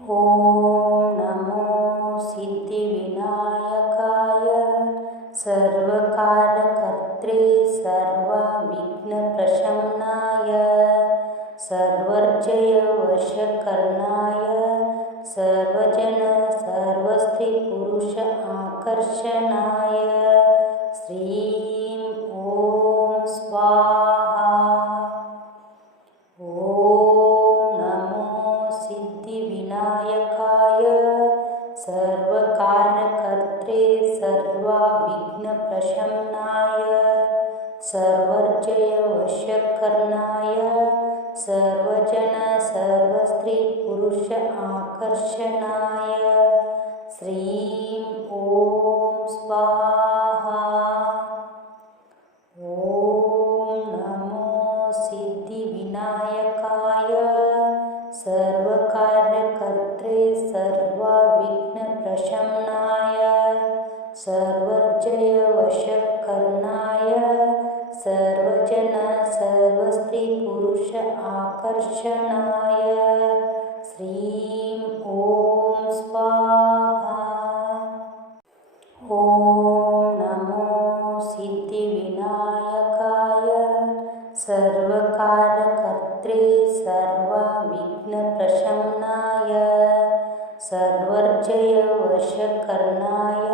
ॐ नमो सिद्धिविनायकाय सर्वकार्यकर्त्रे सर्वविघ्नप्रशमनाय सर्वजयवशकरणाय सर्वजन सर्वस्थिपुरुष आकर्षणाय श्रीं ॐ स्वाहा। ॐ नमो सिद्धिविनायकाय सर्वकार्यकर्त्रे सर्वविघ्नप्रशमनाय सर्वजयवशकरणाय सर्वजन सर्वस्थिपुरुष आकर्षणाय श्रीं ॐ स्वाहा। ॐ नमो सिद्धिविनायकाय सर्वकार्यकर्त्रे सर्वविघ्नप्रशमनाय सर्वजयवशकरणाय सर्वजन सर्वस्थिपुरुष आकर्षणाय श्रीं ॐ स्वाहा। ॐ नमो सिद्धिविनायकाय सर्वकार्यकर्त्रे सर्वविघ्नप्रशमनाय सर्वजयवशकरणाय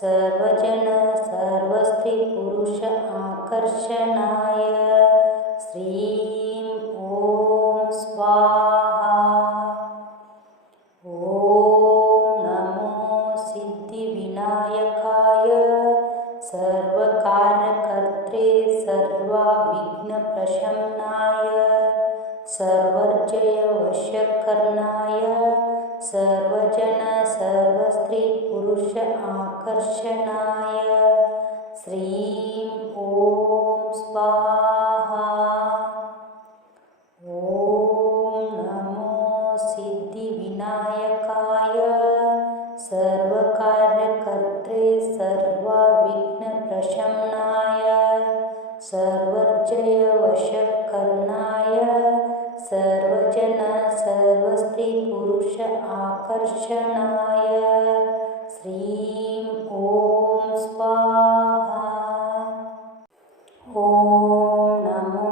सर्वजन सर्वस्थिपुरुष आकर्षणाय श्रीं ॐ स्वाहा। ॐ नमो सिद्धिविनायकाय सर्वकार्यकर्त्रे सर्वविघ्नप्रशमनाय सर्वजयवशकरणाय सर्वजन सर्वस्थिपुरुष आकर्षणाय श्रीं ॐ स्वाहा। ॐ नमो सिद्धिविनायकाय सर्वकार्यकर्त्रे सर्वविघ्नप्रशमनाय सर्वजयवशकरणाय सर्वजन सर्वस्थिपुरुष आकर्षणाय श्रीं ॐ स्वाहा। ॐ नमो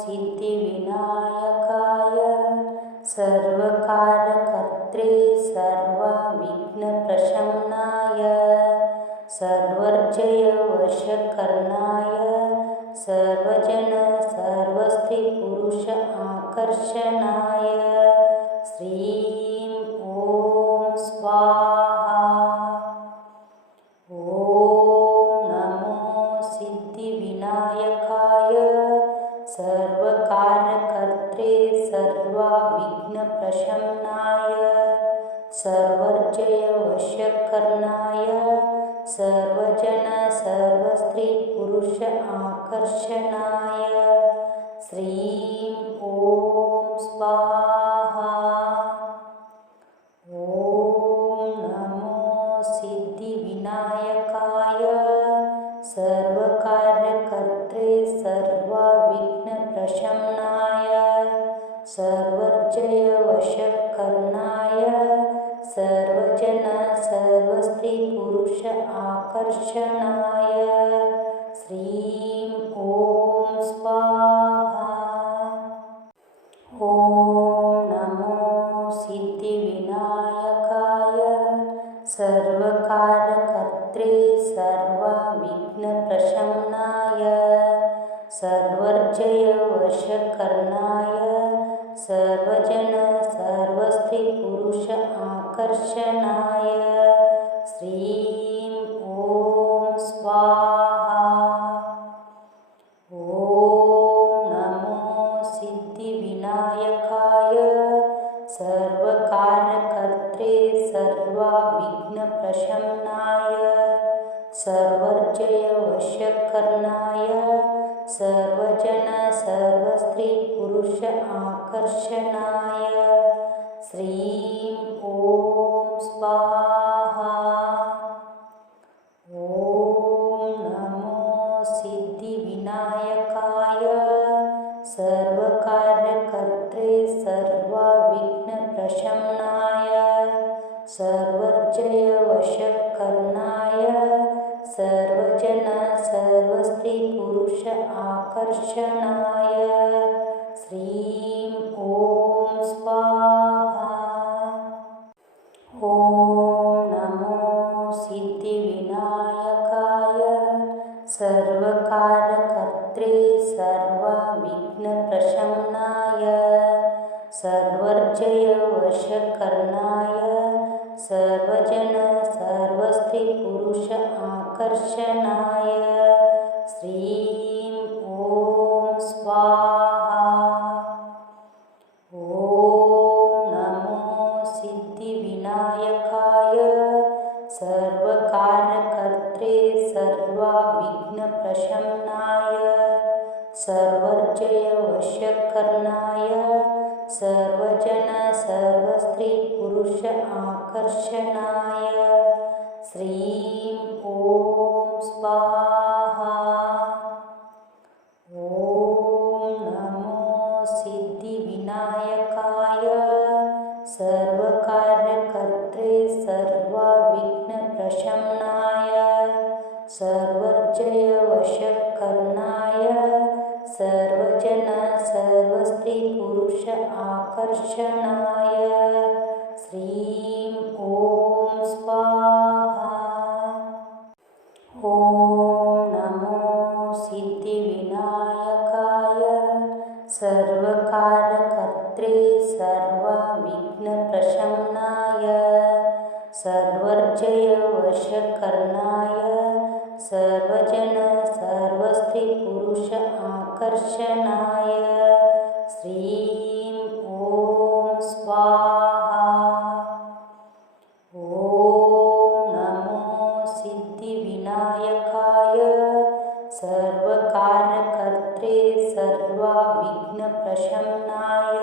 सिद्धिविनायकाय सर्वकार्यकर्त्रे सर्वविघ्नप्रशमनाय सर्वजयवशकरणाय सर्वजन सर्वस्थिपुरुष आकर्षणाय श्रीं ॐ स्वाहा। ॐ नमो सिद्धिविनायकाय सर्वकार्यकर्त्रे सर्वविघ्नप्रशमनाय सर्वजयवशकरणाय सर्वजन सर्वस्थिपुरुष आकर्षणाय श्रीं ॐ स्वाहा। ॐ नमो सिद्धिविनायकाय सर्वकार्यकर्त्रे सर्वविघ्नप्रशमनाय सर्वजयवशकरणाय सर्वजन सर्वस्थिपुरुष आकर्षणाय श्रीं ॐ स्वाहा। ॐ नमो सिद्धिविनायकाय सर्वकार्यकर्त्रे सर्वविघ्नप्रशमनाय सर्वजयवशकरणाय सर्वजन सर्वस्थिपुरुष आकर्षणाय श्रीं ॐ स्वाहा। ॐ नमो सिद्धिविनायकाय सर्वकार्यकर्त्रे सर्वविघ्नप्रशमनाय सर्वजयवशकरणाय सर्वजन सर्वस्थिपुरुष आकर्षणाय श्रीं ॐ स्वाहा। ॐ नमो सिद्धिविनायकाय सर्वकार्यकर्त्रे सर्वविघ्नप्रशमनाय सर्वर्जय वशकर्णाय सर्वजन सर्वस्त्री पुरुष आकर्षणाय श्रीं ॐ स्वाहा। ॐ नमो सिद्धिविनायकाय सर्वकारकर्त्रे सर्वविघ्नप्रशमनाय सर्वर्जय वशकर्णाय सर्वजन सर्वस्त्री पुरुष आकर्षणाय श्रीं ॐ स्वाहा। ॐ नमो सिद्धिविनायकाय सर्वकारकर्त्रे सर्वविघ्नप्रशमनाय सर्वर्जय वशकर्णाय सर्वजन सर्वस्त्री पुरुष आकर्षणाय श्रीं ॐ स्वाहा। ॐ नमो सिद्धिविनायकाय सर्वकार्यकर्त्रे सर्वविघ्नप्रशमनाय सर्वर्जय वशकर्णाय सर्वजन सर्वस्त्री पुरुष आकर्षणाय श्रीं ॐ स्वाहा। ॐ नमो सिद्धिविनायकाय सर्वकारकर्त्रे सर्वविघ्नप्रशमनाय सर्वर्जय वशकर्णाय सर्वजन सर्वस्त्री पुरुष आकर्षणाय श्रीं ॐ स्वाहा। ॐ नमो सिद्धिविनायकाय सर्वकारकर्त्रे सर्वविघ्नप्रशमनाय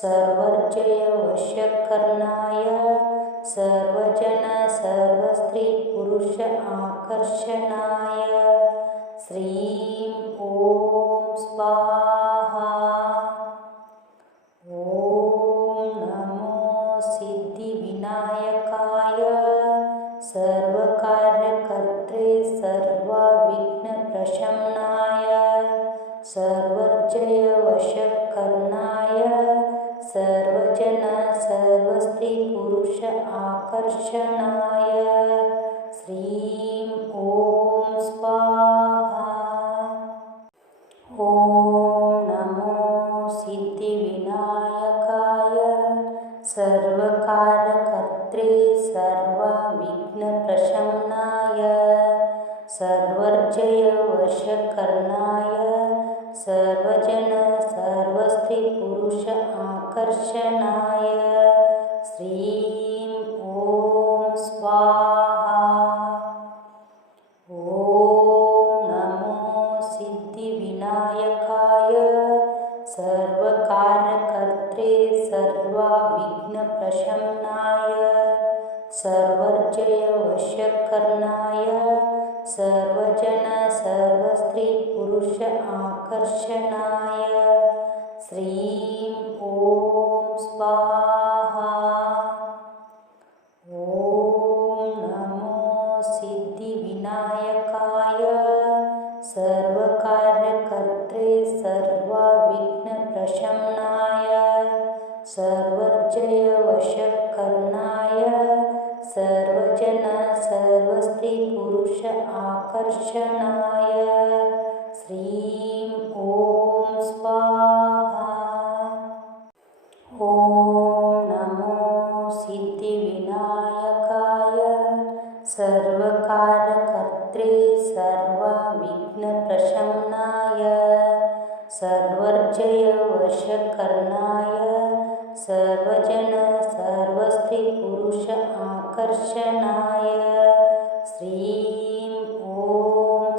सर्वर्जय वशकर्णाय सर्वजन सर्वस्त्री पुरुष आकर्षणाय श्रीं ॐ स्वाहा। ॐ नमो सिद्धिविनायकाय सर्वकार्यकर्त्रे सर्वविघ्नप्रशमनाय सर्वर्जय वशकर्णाय सर्वजन सर्वस्त्री पुरुष आकर्षणाय श्रीं ॐ स्वाहा। ॐ नमो सिद्धिविनायकाय सर्वकारकर्त्रे सर्वविघ्नप्रशमनाय सर्वर्जय वशकर्णाय सर्वजन सर्वस्त्री पुरुष आकर्षणाय श्रीं ॐ स्वाहा। ॐ नमो सिद्धिविनायकाय सर्वकारकर्त्रे सर्वविघ्नप्रशमनाय सर्वर्जय वशकर्णाय सर्वजन सर्वस्त्री पुरुष आकर्षणाय श्रीं ॐ स्वाहा। ॐ नमो सिद्धिविनायकाय सर्वकार्यकर्त्रे सर्वविघ्नप्रशमनाय सर्वर्जय वशकर्णाय सर्वजन सर्वस्त्री पुरुष आकर्षणाय श्रीं ॐ स्वाहा। ॐ नमो सिद्धिविनायकाय सर्वकारकर्त्रे सर्वविघ्नप्रशमनाय सर्वर्जय वशकर्णाय सर्वजन सर्वस्त्री पुरुष आकर्षणाय श्रीं ॐ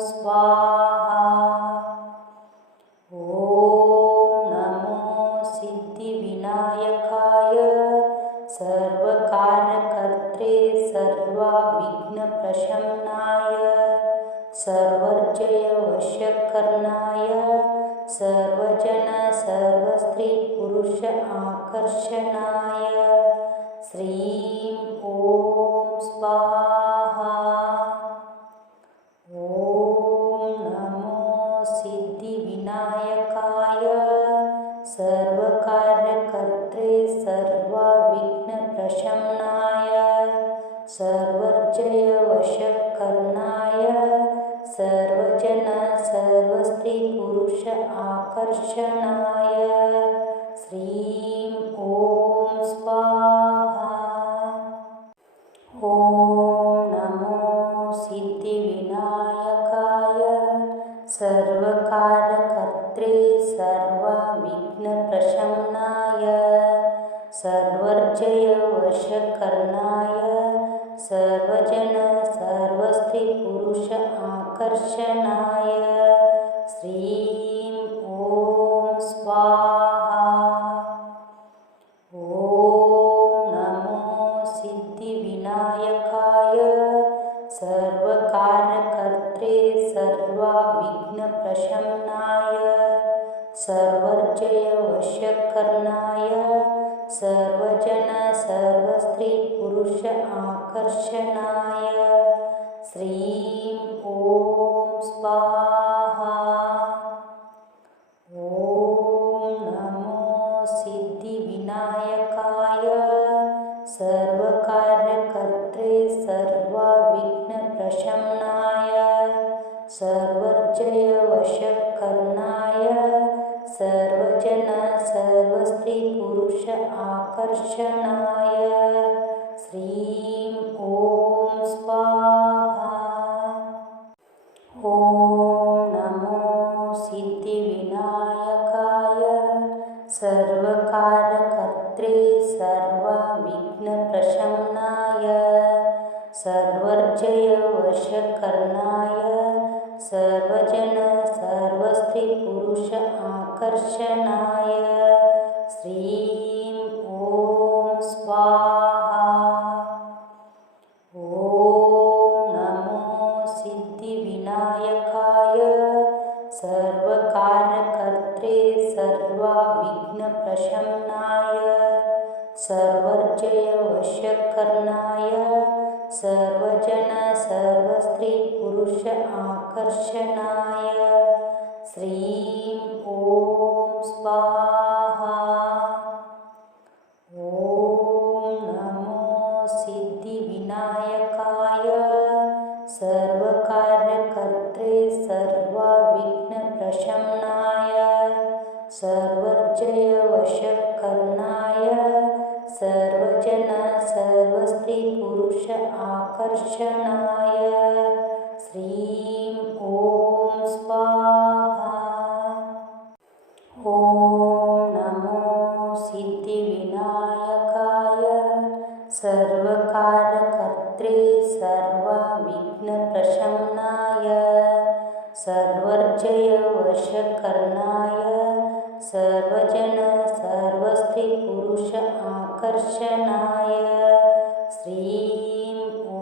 स्वाहा। ॐ नमो सिद्धिविनायकाय सर्वकारकर्त्रे सर्वविघ्नप्रशमनाय सर्वर्जय वशकर्णाय सर्वजन सर्वस्त्री पुरुष आकर्षणाय श्रीं सर्वविघ्नप्रशमनाय सर्वजयवशकरणाय सर्वजन सर्वस्त्री पुरुष आकर्षणाय श्रीं ॐ स्वाहा। ॐ नमो सिद्धिविनायकाय सर्वकार्यकर्त्रे सर्वविघ्नप्रशमनाय सर्वजयवशकरणाय सर्वजन सर्वस्त्री पुरुष आकर्षणाय श्रीं ॐ स्वाहा। ॐ नमो सिद्धिविनायकाय सर्वकार्यकर्त्रे सर्वविघ्नप्रशमनाय सर्वजयवशकरणाय सर्वजन सर्वस्त्री पुरुष आकर्षणाय श्रीं ॐ स्वाहा। ॐ नमो सिद्धिविनायकाय सर्वकार्यकर्त्रे सर्वविघ्नप्रशमनाय सर्वजयवशकरणाय सर्वजन सर्वस्त्री पुरुष आकर्षणाय श्रीं ॐ स्वाहा। ॐ नमो सिद्धिविनायकाय सर्वकार्यकर्त्रे सर्वविघ्नप्रशमनाय सर्वजयवशकरणाय सर्वजन सर्वस्त्री पुरुष आकर्षणाय श्रीं ॐ स्वाहा। ॐ नमो सिद्धिविनायकाय सर्वकार्यकर्त्रे सर्वविघ्नप्रशमनाय सर्वजयवशकरणाय सर्वजन सर्वस्त्री पुरुष आकर्षणाय श्रीं ॐ स्वाहा। ॐ नमो सिद्धिविनायकाय सर्वकार्यकर्त्रे सर्वविघ्नप्रशमनाय सर्वजयवशकरणाय सर्वजन सर्वस्त्री पुरुष आकर्षणाय श्रीं ॐ स्वाहा। ॐ नमो सिद्धिविनायकाय सर्वकार्यकर्त्रे सर्वविघ्नप्रशमनाय सर्वजयवशकरणाय सर्वजन सर्वस्त्री पुरुष आकर्षणाय श्रीं ॐ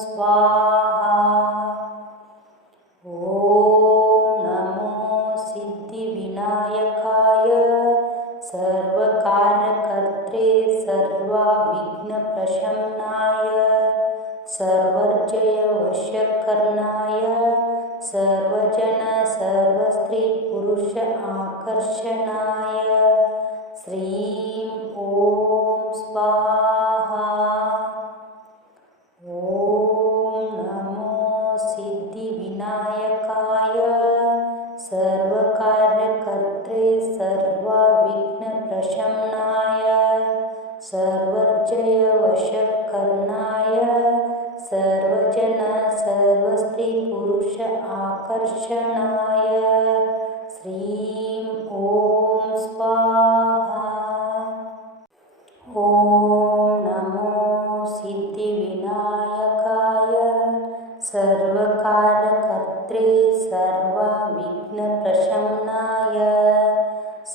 स्वाहा। ॐ नमो सिद्धिविनायकाय सर्वकार्यकर्त्रे सर्वविघ्नप्रशमनाय सर्वजयवशकरणाय सर्वजन सर्वस्त्री पुरुष आकर्षणाय श्रीं ॐ स्वाहा। ॐ नमो सिद्धिविनायकाय सर्वकार्यकर्त्रे सर्वविघ्नप्रशमनाय सर्वजयवशकरणाय सर्वजन सर्वस्त्री पुरुष आकर्षणाय श्रीं ॐ स्वाहा। ॐ नमो सिद्धिविनायकाय सर्वकार्यकर्त्रे सर्वविघ्नप्रशमनाय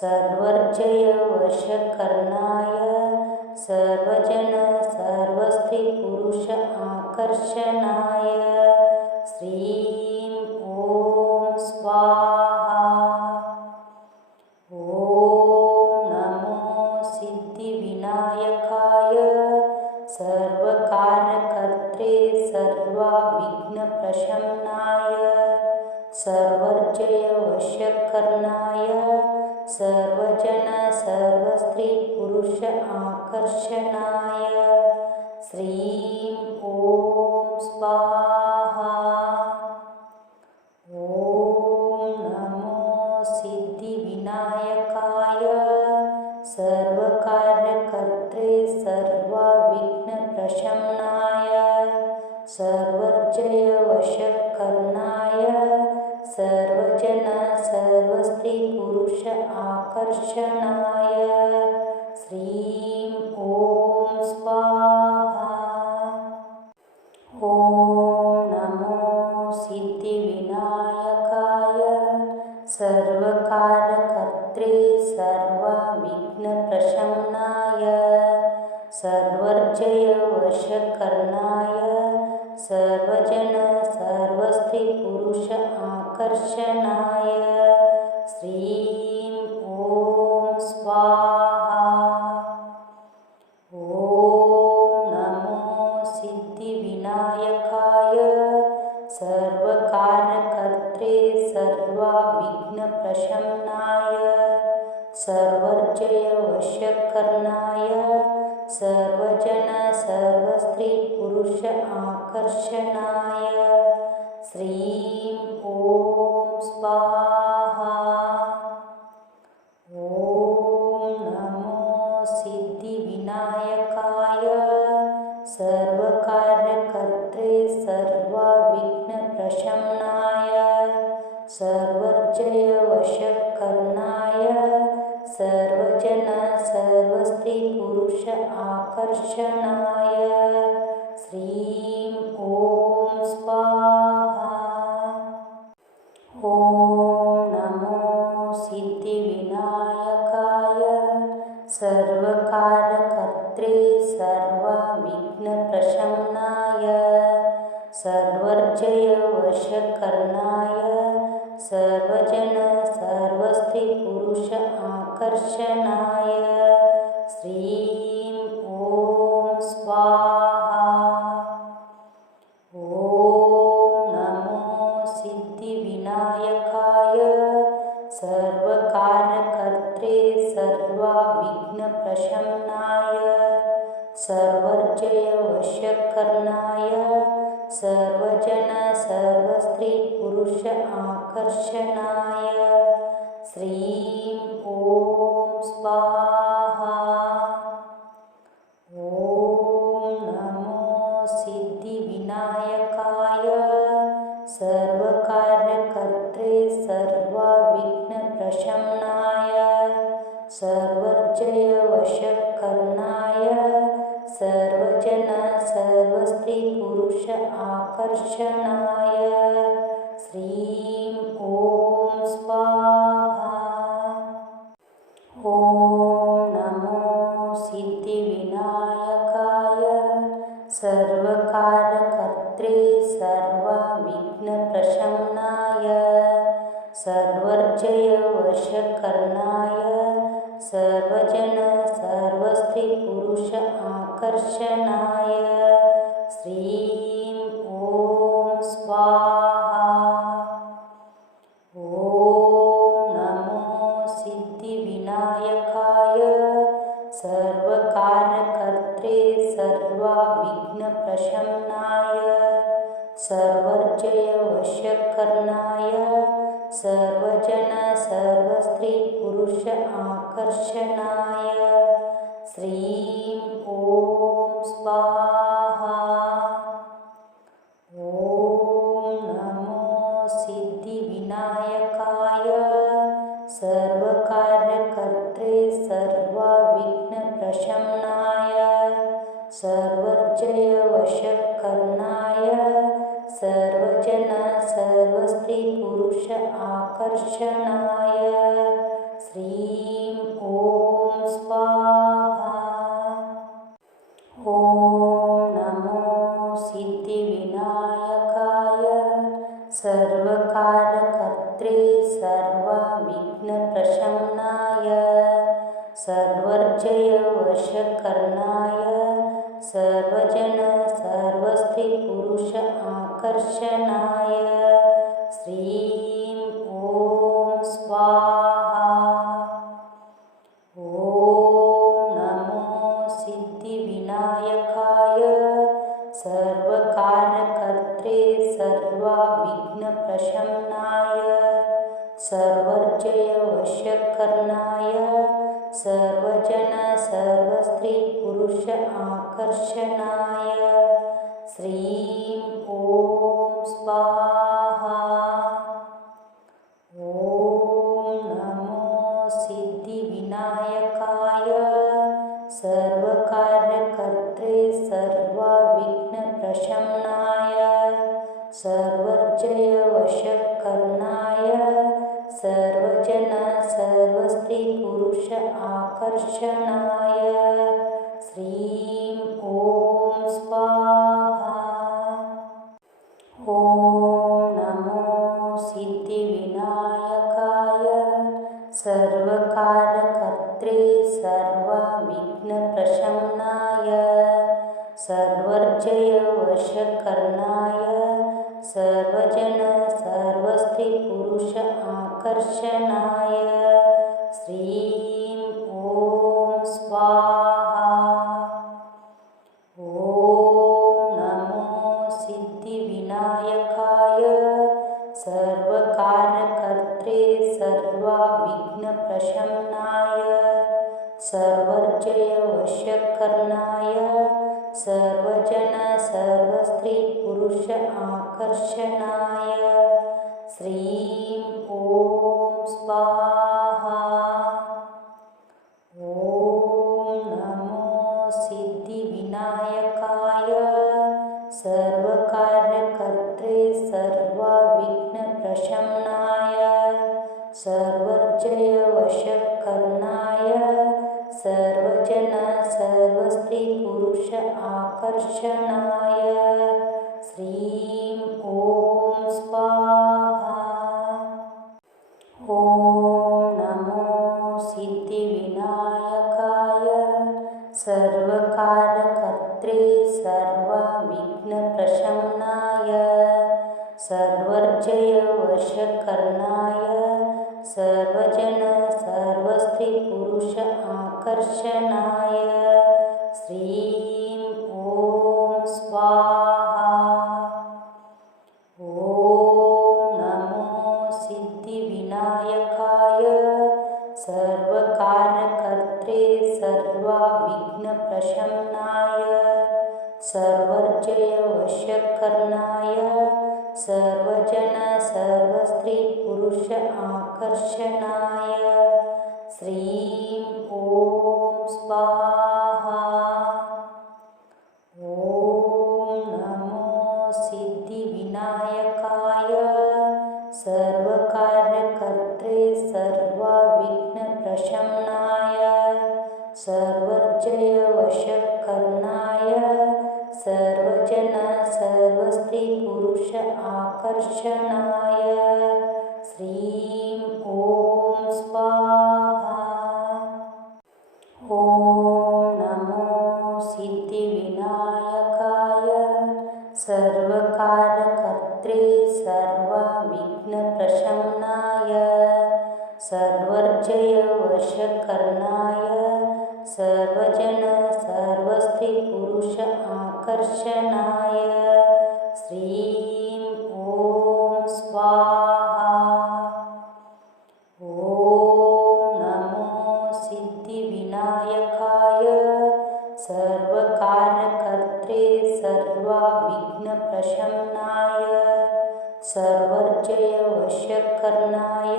सर्वजयवशकरणाय सर्वजन सर्वस्त्री पुरुष आकर्षणाय श्रीं ॐ स्वाहा। ॐ नमो सिद्धिविनायकाय सर्वकार्यकर्त्रे सर्वविघ्नप्रशमनाय सर्वजयवशकरणाय सर्वजन सर्वस्त्री पुरुष पुरुष आकर्षणाय श्रीं ॐ स्वाहा। ॐ नमो सिद्धिविनायकाय सर्वकार्यकर्त्रे सर्वविघ्नप्रशमनाय सर्वजयवशकरणाय सर्वजन सर्वस्त्री पुरुष आकर्षणाय श्रीं ॐ स्वाहा। ॐ नमो सिद्धिविनायकाय सर्वकार्यकर्त्रे सर्वविघ्नप्रशमनाय सर्वजयवशकरणाय सर्वजन सर्वस्त्री पुरुष आकर्षणाय श्रीं ॐ स्वाहा। ॐ नमो सिद्धिविनायकाय सर्वकार्यकर्त्रे सर्वविघ्नप्रशमनाय सर्वजयवशकरणाय सर्वजन सर्वस्त्री पुरुष आकर्षणाय श्रीं ॐ स्वाहा। ॐ नमो सिद्धिविनायकाय सर्वकार्यकर्त्रे सर्वविघ्नप्रशमनाय सर्वजयवशकरणाय सर्वजन सर्वस्त्री पुरुष आकर्षणाय श्रीं ॐ स्वाहा। ॐ नमो सिद्धिविनायकाय सर्वकार्यकर्त्रे सर्वविघ्नप्रशमनाय सर्वजयवशकरणाय सर्वजन सर्वस्त्री पुरुष आकर्षणाय श्रीं ॐ स्वाहा। ॐ नमो सिद्धिविनायकाय सर्वकार्यकर्त्रे सर्वविघ्नप्रशमनाय सर्वजयवशकरणाय सर्वजन सर्वस्त्री पुरुष आकर्षणाय श्रीं ॐ स्वाहा। ॐ नमो सिद्धिविनायकाय सर्वकार्यकर्त्रे सर्वविघ्नप्रशमनाय सर्वजयवशकरणाय सर्वजन सर्वस्त्री पुरुष आकर्षणाय श्रीं ॐ स्वाहा। ॐ नमो सिद्धिविनायकाय सर्वकार्यकर्त्रे सर्वविघ्नप्रशमनाय सर्वजयवशकरणाय सर्वजन सर्वस्त्री पुरुष आकर्षणाय श्रीं ॐ स्वाहा। ॐ नमो सिद्धिविनायकाय सर्वकार्यकर्त्रे सर्वविघ्नप्रशमनाय सर्वजयवशकरणाय सर्वजन सर्वस्त्री पुरुष आकर्षणाय श्रीं ॐ स्वाहा। ॐ नमो सिद्धिविनायकाय सर्वकार्यकर्त्रे सर्वविघ्नप्रशमनाय सर्वजयवशकरणाय सर्वजन सर्वस्त्री पुरुष आकर्षणाय श्रीं ॐ स्वाहा। ॐ नमो सिद्धिविनायकाय सर्वकार्यकर्त्रे सर्वविघ्नप्रशमनाय सर्वजयवशकरणाय सर्वजन सर्वस्त्री पुरुष आकर्षणाय श्रीं ॐ स्वाहा। ॐ सर्वविघ्नप्रशमनाय सर्वजयवशकरणाय सर्वजन सर्वस्त्री पुरुष आकर्षणाय श्रीं ॐ स्वाहा। ॐ नमो सिद्धिविनायकाय सर्वकार्यकर्त्रे सर्वविघ्नप्रशमनाय सर्वजयवशकरणाय सर्वजन सर्वस्त्री पुरुष आकर्षणाय श्रीं ॐ स्वाहा। ॐ नमो सिद्धिविनायकाय सर्वकार्यकर्त्रे सर्वविघ्नप्रशमनाय सर्वजयवशकरणाय सर्वजन सर्वस्त्री पुरुष आकर्षणाय श्रीं ॐ स्वाहा। ॐ नमो सिद्धिविनायकाय सर्वकार्यकर्त्रे सर्वविघ्नप्रशमनाय सर्वजयवशकरणाय सर्वजन सर्वस्त्री पुरुष आकर्षणाय श्रीं ॐ स्वाहा। ॐ नमो सिद्धिविनायकाय सर्वकार्यकर्त्रे सर्वविघ्नप्रशमनाय सर्वजयवशकरणाय सर्वजन सर्वस्त्री पुरुष आकर्षणाय श्रीं ॐ स्वाहा। ॐ नमो सिद्धिविनायकाय सर्वकार्यकर्त्रे सर्वविघ्नप्रशमनाय सर्वजयवशकरणाय सर्वजन सर्वस्त्री पुरुष आकर्षणाय श्रीं ॐ स्वाहा। ॐ नमो सिद्धिविनायकाय सर्वकार्यकर्त्रे सर्वविघ्नप्रशमनाय सर्वजयवशकरणाय सर्वजन सर्वस्त्री पुरुष आकर्षणाय श्रीं ॐ स्वाहा। ॐ नमो सिद्धिविनायकाय सर्वकार्यकर्त्रे सर्वविघ्नप्रशमनाय सर्वजयवशकरणाय सर्वजन सर्वस्त्री पुरुष आकर्षणाय श्रीं ॐ स्वाहा। ॐ नमो सिद्धिविनायकाय सर्वकार्यकर्त्रे सर्वविघ्नप्रशमनाय सर्वजयवशकरणाय सर्वजन सर्वस्त्री पुरुष आकर्षणाय श्रीं ॐ स्वाहा। ॐ नमो सिद्धिविनायकाय सर्वकार्यकर्त्रे सर्वविघ्नप्रशमनाय सर्वजयवशकरणाय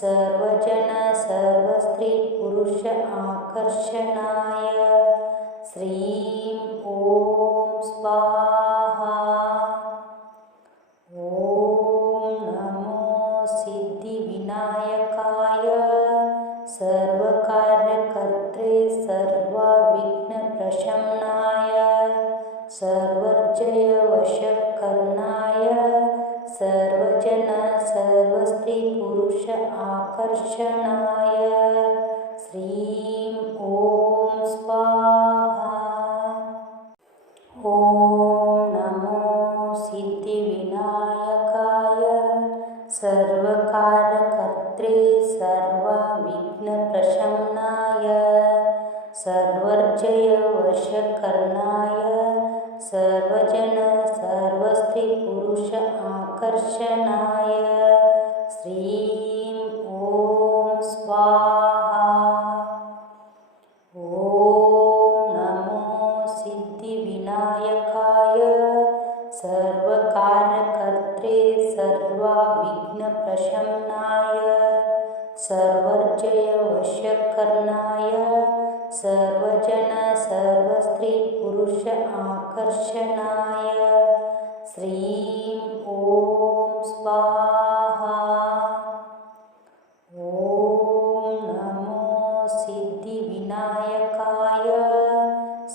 सर्वजन सर्वस्त्री पुरुष आकर्षणाय श्रीं ॐ स्वाहा। ॐ नमो सिद्धिविनायकाय सर्वकार्यकर्त्रे सर्वविघ्नप्रशमनाय सर्वजयवशकरणाय सर्वजन सर्वस्त्री पुरुष आकर्षणाय श्रीं ॐ स्वाहा। ॐ नमो सिद्धिविनायकाय सर्वकार्यकर्त्रे सर्वविघ्नप्रशमनाय सर्वजयवशकरणाय सर्वजन सर्वस्त्रीपुरुष आकर्षणाय श्रीं ॐ स्वाहा। ॐ नमो सिद्धिविनायकाय सर्वकार्यकर्त्रे सर्वविघ्नप्रशमनाय सर्वजयवशकरणाय सर्वजन सर्वस्त्रीपुरुष आकर्षणाय श्रीं ॐ स्वाहा। ॐ नमो सिद्धिविनायकाय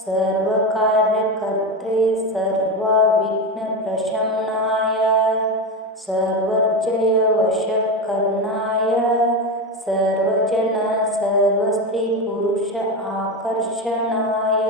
सर्वकार्यकर्त्रे सर्वविघ्नप्रशमनाय सर्वजयवशकरणाय सर्वजन सर्वस्त्रीपुरुष आकर्षणाय